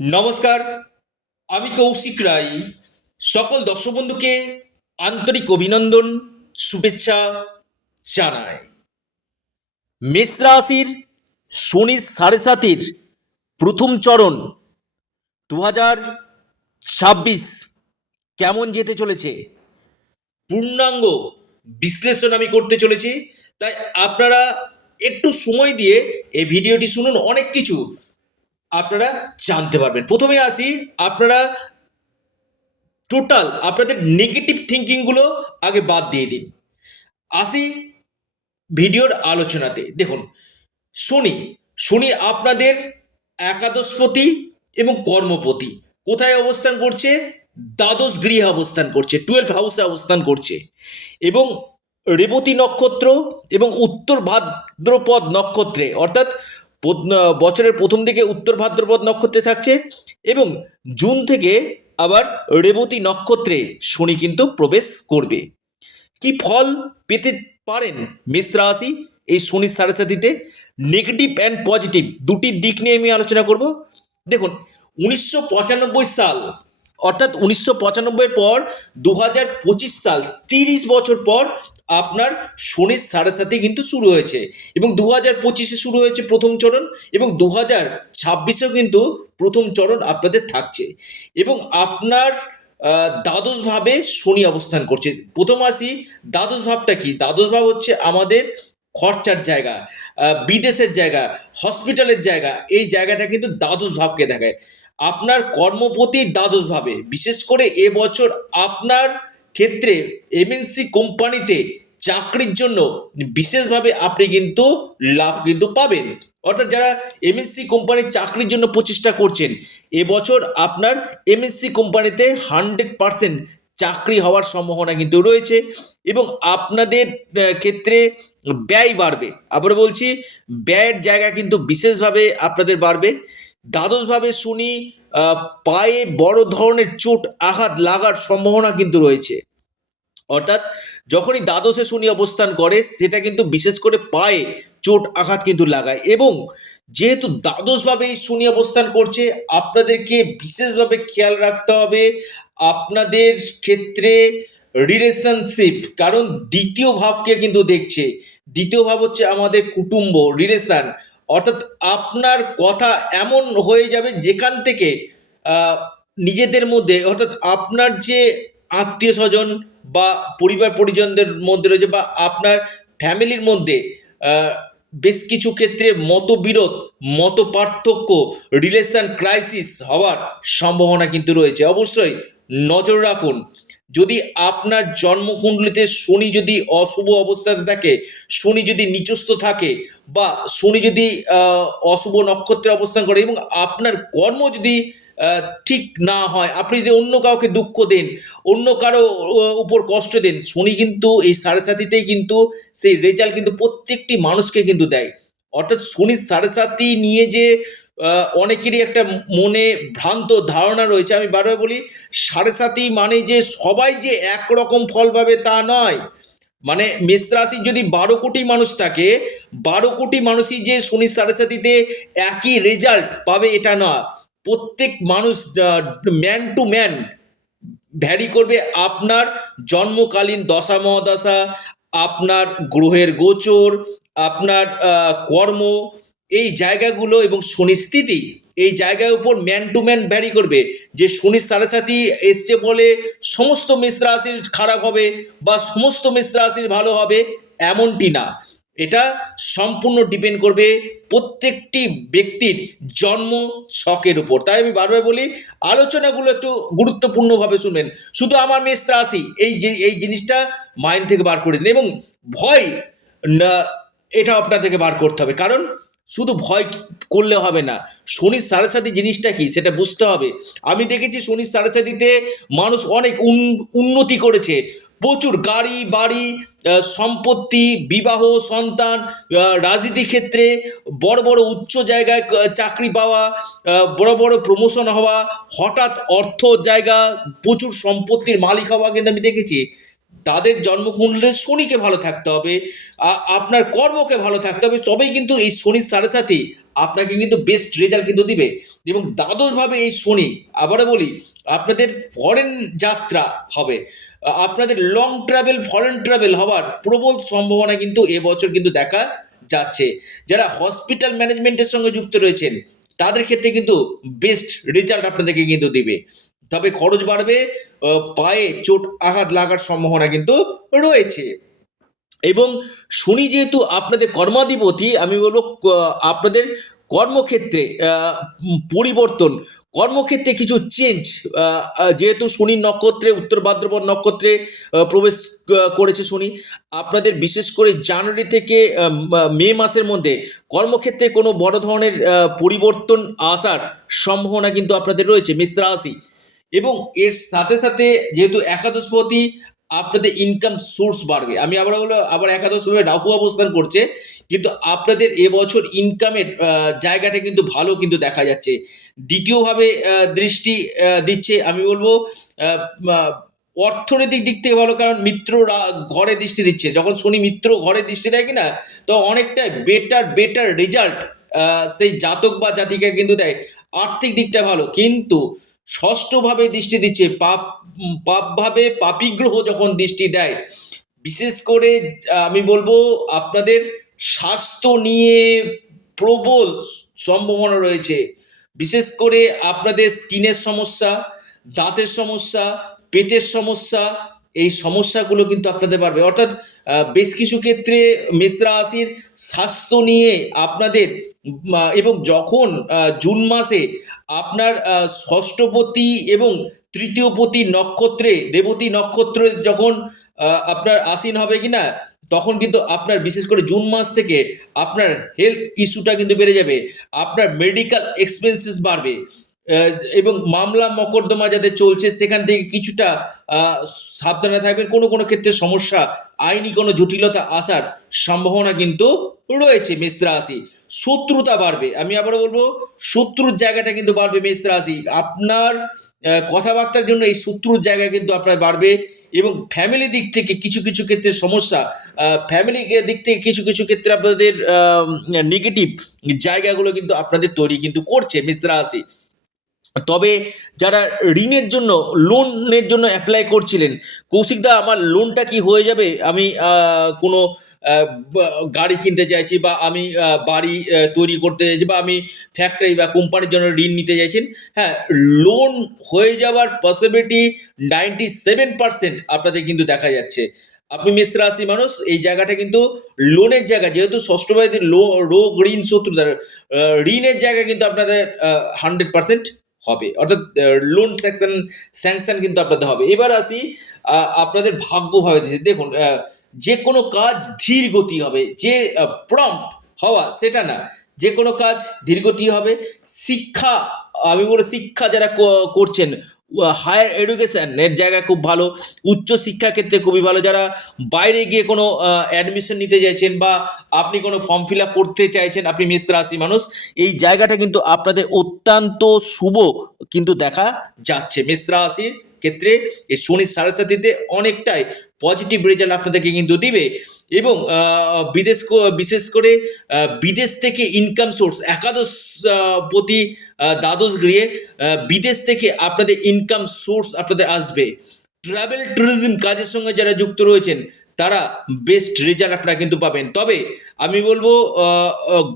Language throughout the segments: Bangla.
নমস্কার, আমি কৌশিক রায়। সকল দর্শক বন্ধুকে আন্তরিক অভিনন্দন, শুভেচ্ছা জানাই। মেষ রাশির শনির সাড়ে সাতির প্রথম চরণ 2026 কেমন যেতে চলেছে পূর্ণাঙ্গ বিশ্লেষণ আমি করতে চলেছি। তাই আপনারা একটু সময় দিয়ে এই ভিডিওটি শুনুন, অনেক কিছু আপনারা জানতে পারবেন। প্রথমে আসি, আপনারা টোটাল আপনাদের নেগেটিভ থিঙ্কিংগুলো আগে বাদ দিয়ে দিন। আসি ভিডিওর আলোচনাতে। দেখুন, শনি শনি আপনাদের একাদশপতি এবং কর্মপতি কোথায় অবস্থান করছে? দ্বাদশ গৃহে অবস্থান করছে, 12 হাউসে অবস্থান করছে। এবং রেবতী নক্ষত্র এবং উত্তর ভাদ্রপদ নক্ষত্রে, অর্থাৎ বছরের প্রথম দিকে উত্তর ভাদ্রপদ নক্ষত্রে থাকছে এবং জুন থেকে আবার রেবতী নক্ষত্রে শনি কিন্তু প্রবেশ করবে। কি ফল পেতে পারেন মেষ রাশি এই শনির সাড়ে সাথীতে? নেগেটিভ অ্যান্ড পজিটিভ দুটি দিক নিয়ে আমি আলোচনা করব। দেখুন, 1995 সাল, অর্থাৎ 1995 পর 2025 সাল, 30 বছর পর আপনার শনির সাড়ে সাথী কিন্তু শুরু হয়েছে এবং 2025-এ শুরু হয়েছে প্রথম চরণ এবং 2026-এও কিন্তু প্রথম চরণ আপনাদের থাকছে। এবং আপনার দ্বাদশ ভাবে শনি অবস্থান করছে। প্রথম আসি, দ্বাদশ ভাবটা কি? দ্বাদশ ভাব হচ্ছে আমাদের খরচার জায়গা, বিদেশের জায়গা, হসপিটালের জায়গা। এই জায়গাটা কিন্তু দ্বাদশ ভাবকে দেখায়। আপনার কর্মপতি দ্বাদশ ভাবে, বিশেষ করে এবছর আপনার ক্ষেত্রে এমএনসি কোম্পানিতে চাকরির জন্য বিশেষভাবে আপনি কিন্তু লাভ কিন্তু পাবেন। অর্থাৎ যারা এমএনসি কোম্পানির চাকরির জন্য প্রচেষ্টা করছেন, এবছর আপনার এমএনসি কোম্পানিতে 100% চাকরি হওয়ার সম্ভাবনা কিন্তু রয়েছে এবং আপনাদের ক্ষেত্রে ব্যয় বাড়বে। আবার বলছি, ব্যয়ের জায়গা কিন্তু বিশেষভাবে আপনাদের বাড়বে। দ্বাদশভাবে শনি পায়ে বড় ধরনের চোট আঘাত লাগার সম্ভাবনা কিন্তু রয়েছে। অর্থাৎ যখনই দ্বাদশে শনি অবস্থান করে, সেটা কিন্তু বিশেষ করে পায়ে চোট আঘাত কিন্তু লাগায়। এবং যেহেতু দ্বাদশভাবে এই শনি অবস্থান করছে, আপনাদেরকে বিশেষভাবে খেয়াল রাখতে হবে আপনাদের ক্ষেত্রে রিলেশনশিপ, কারণ দ্বিতীয় ভাবকে কিন্তু দেখছে। দ্বিতীয় ভাব হচ্ছে আমাদের কুটুম্ব, রিলেশন। অর্থাৎ আপনার কথা এমন হয়ে যাবে যেখান থেকে আহ, নিজেদের মধ্যে, অর্থাৎ আপনার যে আত্মীয় স্বজন বা পরিবার পরিজনদের মধ্যে রয়েছে বা আপনার ফ্যামিলির মধ্যে আহ, বেশ কিছু ক্ষেত্রে মতবিরোধ, মত পার্থক্য, রিলেশন ক্রাইসিস হওয়ার সম্ভাবনা কিন্তু রয়েছে। অবশ্যই নজর রাখুন। যদি আপনার জন্মকুণ্ডলিতে শনি যদি অশুভ অবস্থাতে থাকে, শনি যদি নিচস্থ থাকে বা শনি যদি অশুভ নক্ষত্রে অবস্থান করে এবং আপনার কর্ম যদি ঠিক না হয়, আপনি যদি অন্য কাউকে দুঃখ দেন, অন্য কারো উপর কষ্ট দেন, শনি কিন্তু এই সাড়ে সাতিতেই কিন্তু সেই রেজাল্ট কিন্তু প্রত্যেকটি মানুষকে কিন্তু দেয়। অর্থাৎ শনির সাড়ে সাতি নিয়ে যে অনেকেরই একটা মনে ভ্রান্ত ধারণা রয়েছে। আমি বারবার বলি, সাড়ে সাতি মানে যে সবাই যে একরকম ফল পাবে তা নয়। মানে মেষ রাশির যদি 12 কোটি মানুষ থাকে, 12 কোটি মানুষই যে শনির সাড়ে সাতিতে একই রেজাল্ট পাবে এটা না। প্রত্যেক মানুষ ম্যান টু ম্যান ভ্যারি করবে। আপনার জন্মকালীন দশা মহাদশা, আপনার গ্রহের গোচর, আপনার কর্ম, এই জায়গাগুলো এবং শনি স্থিতি, এই জায়গার উপর ম্যান টু ম্যান ভ্যারি করবে। যে শনির সাড়ে সাথী এসছে বলে সমস্ত মেষ রাশির খারাপ হবে বা সমস্ত মেষ রাশির ভালো হবে, এমনটি না। এটা সম্পূর্ণ ডিপেন্ড করবে প্রত্যেকটি ব্যক্তির জন্ম ছকের উপর। তাই আমি বারবার বলি, আলোচনাগুলো একটু গুরুত্বপূর্ণভাবে শুনবেন। শুধু আমার মেষ রাশি এই জিনিসটা মাইন্ড থেকে বার করে দিন। এবং ভয় না, এটা আপনার থেকে বার করতে হবে। কারণ শুধু ভয় করলে হবে না, শনির সাড়ে সাথী জিনিসটা কি সেটা বুঝতে হবে। আমি দেখেছি শনির সাড়ে সাথীতে মানুষ অনেক উন্নতি করেছে, প্রচুর গাড়ি বাড়ি, সম্পত্তি, বিবাহ, সন্তান, রাজনীতি ক্ষেত্রে বড় বড় উচ্চ জায়গায় চাকরি পাওয়া, বড় বড় প্রমোশন হওয়া, হঠাৎ অর্থ জায়গা, প্রচুর সম্পত্তির মালিক হওয়া কিন্তু আমি দেখেছি। তাদের জন্মকুণ্ডলে শনিকে ভালো থাকতে হবে, আপনার কর্মকে ভালো থাকতে হবে, তবেই কিন্তু এই শনির সাড়ে সাথে আপনাকে কিন্তু বেস্ট রেজাল্ট কিন্তু দিবে। এবং দ্বাদশভাবে এই শনি, আবারও বলি, আপনাদের ফরেন যাত্রা হবে, আপনাদের লং ট্রাভেল, ফরেন ট্রাভেল হওয়ার প্রবল সম্ভাবনা কিন্তু এবছর কিন্তু দেখা যাচ্ছে। যারা হসপিটাল ম্যানেজমেন্টের সঙ্গে যুক্ত রয়েছেন তাদের ক্ষেত্রে কিন্তু বেস্ট রেজাল্ট আপনাদেরকে কিন্তু দিবে। তবে খরচ বাড়বে, পায়ে চোট আঘাত লাগার সম্ভাবনা কিন্তু রয়েছে। এবং শনি যেহেতু আপনাদের কর্মাধিপতি, আমি বলবো আপনাদের কর্মক্ষেত্রে পরিবর্তন, কর্মক্ষেত্রে কিছু চেঞ্জ, যেহেতু শনির নক্ষত্রে, উত্তর ভাদ্রপদ নক্ষত্রে প্রবেশ করেছে শনি, আপনাদের বিশেষ করে জানুয়ারি থেকে মে মাসের মধ্যে কর্মক্ষেত্রে কোনো বড় ধরনের পরিবর্তন আসার সম্ভাবনা কিন্তু আপনাদের রয়েছে মেষ রাশি। এবং এর সাথে সাথে যেহেতু একাদশপতি, আপনাদের ইনকাম সোর্স বাড়বে। আমি আবার একাদশভাবে রাহু অবস্থান করছে, কিন্তু আপনাদের এবছর ইনকামের জায়গাটা কিন্তু ভালো কিন্তু দেখা যাচ্ছে। দ্বিতীয়ভাবে দৃষ্টি দিচ্ছে, আমি বলবো আহ, আহ, অর্থনৈতিক দিক থেকে ভালো, কারণ মিত্র ঘরে দৃষ্টি দিচ্ছে। যখন শনি মিত্র ঘরে দৃষ্টি দেয় কিনা, তো অনেকটাই বেটার রেজাল্ট সেই জাতক বা জাতিকা কিন্তু দেয়। আর্থিক দিকটা ভালো, কিন্তু ষষ্ঠভাবে দৃষ্টি দিচ্ছে, পাপভাবে পাপী গ্রহ যখন দৃষ্টি দেয়, বিশেষ করে আমি বলবো আপনাদের স্বাস্থ্য নিয়ে প্রবল সম্ভাবনা রয়েছে। বিশেষ করে আপনাদের স্কিনের সমস্যা, দাঁতের সমস্যা, পেটের সমস্যা, এই সমস্যাগুলো কিন্তু আপনাদের বাড়বে। অর্থাৎ বেশ কিছু ক্ষেত্রে মেষ রাশির স্বাস্থ্য নিয়ে আপনাদের এবং যখন জুন মাসে আপনার ষষ্ঠপতি এবং তৃতীয়পতি নক্ষত্রে, রেবতী নক্ষত্রে যখন আপনার আসীন হবে কিনা, তখন কিন্তু আপনার বিশেষ করে জুন মাস থেকে আপনার হেলথ ইস্যুটা কিন্তু বেড়ে যাবে, আপনার মেডিকেল এক্সপেন্সেস বাড়বে। এবং মামলা মকদ্দমা যাদের চলছে সেখান থেকে কিছুটা সাবধানে থাকবেন। কোনো কোনো ক্ষেত্রে সমস্যা, আইনি কোনো জটিলতা আসার সম্ভাবনা কিন্তু রয়েছে মেষ রাশি। শত্রুতা বাড়বে, আমি আবারও বলবো শত্রুর জায়গাটা কিন্তু বাড়বে মেষ রাশি। আপনার কথাবার্তার জন্য এই শত্রুর জায়গা কিন্তু আপনার বাড়বে। এবং ফ্যামিলি দিক থেকে কিছু কিছু ক্ষেত্রে সমস্যা, ফ্যামিলি দিক থেকে কিছু কিছু ক্ষেত্রে আপনাদের নেগেটিভ জায়গাগুলো কিন্তু আপনাদের তৈরি কিন্তু করছে মেষ রাশি। তবে যারা ঋণের জন্য, লোনের জন্য অ্যাপ্লাই করছিলেন, কৌশিকদা আমার লোনটা কি হয়ে যাবে, আমি কোনো গাড়ি কিনতে চাইছি, বা আমি বাড়ি তৈরি করতে চাইছি, বা আমি ফ্যাক্টরি বা কোম্পানির জন্য ঋণ নিতে চাইছেন, হ্যাঁ, লোন হয়ে যাওয়ার পসিবিলিটি 97% আপনাদের কিন্তু দেখা যাচ্ছে। আপনি মেষ রাশি মানুষ, এই জায়গাটা কিন্তু লোনের জায়গা, যেহেতু ষষ্ঠভাবে রোগ ঋণ শত্রুতার ঋণের জায়গা কিন্তু আপনাদের 100% হবে। অর্থাৎ লোন স্যাংশন কিন্তু আপনাদের হবে। এবার আসি আপনাদের ভাগ্যভাবে। দেখুন, যে কোনো কাজ ধীর গতি হবে, যে প্রম্পট হওয়া সেটা না, যে কোনো কাজ ধীর গতি হবে। শিক্ষা, আমি বলি শিক্ষা যারা করছেন, হায়ার এডুকেশনের জায়গা খুব ভালো, উচ্চ শিক্ষা ক্ষেত্রে খুবই ভালো। যারা বাইরে গিয়ে কোনো অ্যাডমিশন নিতে চাইছেন, বা আপনি কোনো ফর্ম ফিল আপ করতে চাইছেন, আপনি মেষ রাশি মানুষ, এই জায়গাটা কিন্তু আপনাদের অত্যন্ত শুভ কিন্তু দেখা যাচ্ছে মেষ রাশির ক্ষেত্রে। এই শনির সাড়ে অনেকটাই পজিটিভ রেজাল্ট আপনাদেরকে কিন্তু দিবে। এবং বিশেষ করে বিদেশ থেকে ইনকাম সোর্স, একাদশ প্রতি দ্বাদশ গৃহে বিদেশ থেকে আপনাদের ইনকাম সোর্স আপনাদের আসবে। ট্রাভেল ট্যুরিজম কাজের সঙ্গে যারা যুক্ত রয়েছেন তারা বেস্ট রেজাল্ট আপনারা কিন্তু পাবেন। তবে আমি বলবো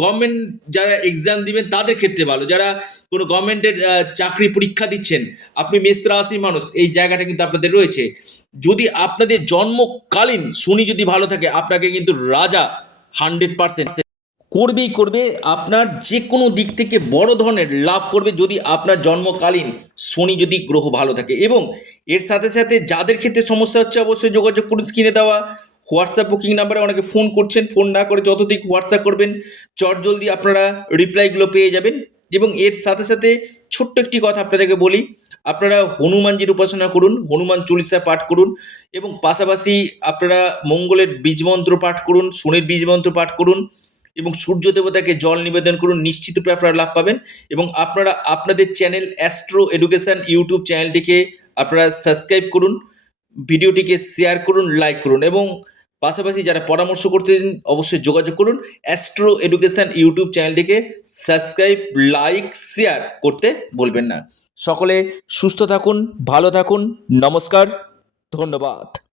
গভর্নমেন্ট যারা এক্সাম দিবেন তাদের ক্ষেত্রে ভালো, যারা কোনো গভর্নমেন্টের চাকরি পরীক্ষা দিচ্ছেন, আপনি মেষ রাশি মানুষ, এই জায়গাটা কিন্তু আপনাদের রয়েছে। যদি আপনাদের জন্মকালীন শনি যদি ভালো থাকে, আপনাকে কিন্তু রাজা 100% করবেই করবে, আপনার যে কোনো দিক থেকে বড় ধরনের লাভ করবে যদি আপনার জন্মকালীন শনি যদি গ্রহ ভালো থাকে। এবং এর সাথে সাথে যাদের ক্ষেত্রে সমস্যা হচ্ছে অবশ্যই যোগাযোগ করুন স্ক্রিনে দেওয়া হোয়াটসঅ্যাপ বুকিং নাম্বারে। অনেকে ফোন করছেন, ফোন না করে যতদিক হোয়াটসঅ্যাপ করবেন জলদি আপনারা রিপ্লাইগুলো পেয়ে যাবেন। এবং এর সাথে সাথে ছোট্ট একটি কথা আপনাদেরকে বলি, আপনারা হনুমানজির উপাসনা করুন, হনুমান চল্লিশা পাঠ করুন, এবং পাশাপাশি আপনারা মঙ্গলের বীজমন্ত্র পাঠ করুন, শনির বীজমন্ত্র পাঠ করুন, এবং সূর্য দেবতাকে জল নিবেদন করুন, নিশ্চিতরূপে আপনারা লাভ পাবেন। এবং আপনারা আপনাদের চ্যানেল অ্যাস্ট্রো এডুকেশন ইউটিউব চ্যানেলটিকে আপনারা সাবস্ক্রাইব করুন, ভিডিওটিকে শেয়ার করুন, লাইক করুন, এবং পাশাপাশি যারা পরামর্শ করতে চান অবশ্যই যোগাযোগ করুন। অ্যাস্ট্রো এডুকেশন ইউটিউব চ্যানেলটিকে সাবস্ক্রাইব, লাইক, শেয়ার করতে ভুলবেন না। সকলে সুস্থ থাকুন, ভালো থাকুন, নমস্কার, ধন্যবাদ।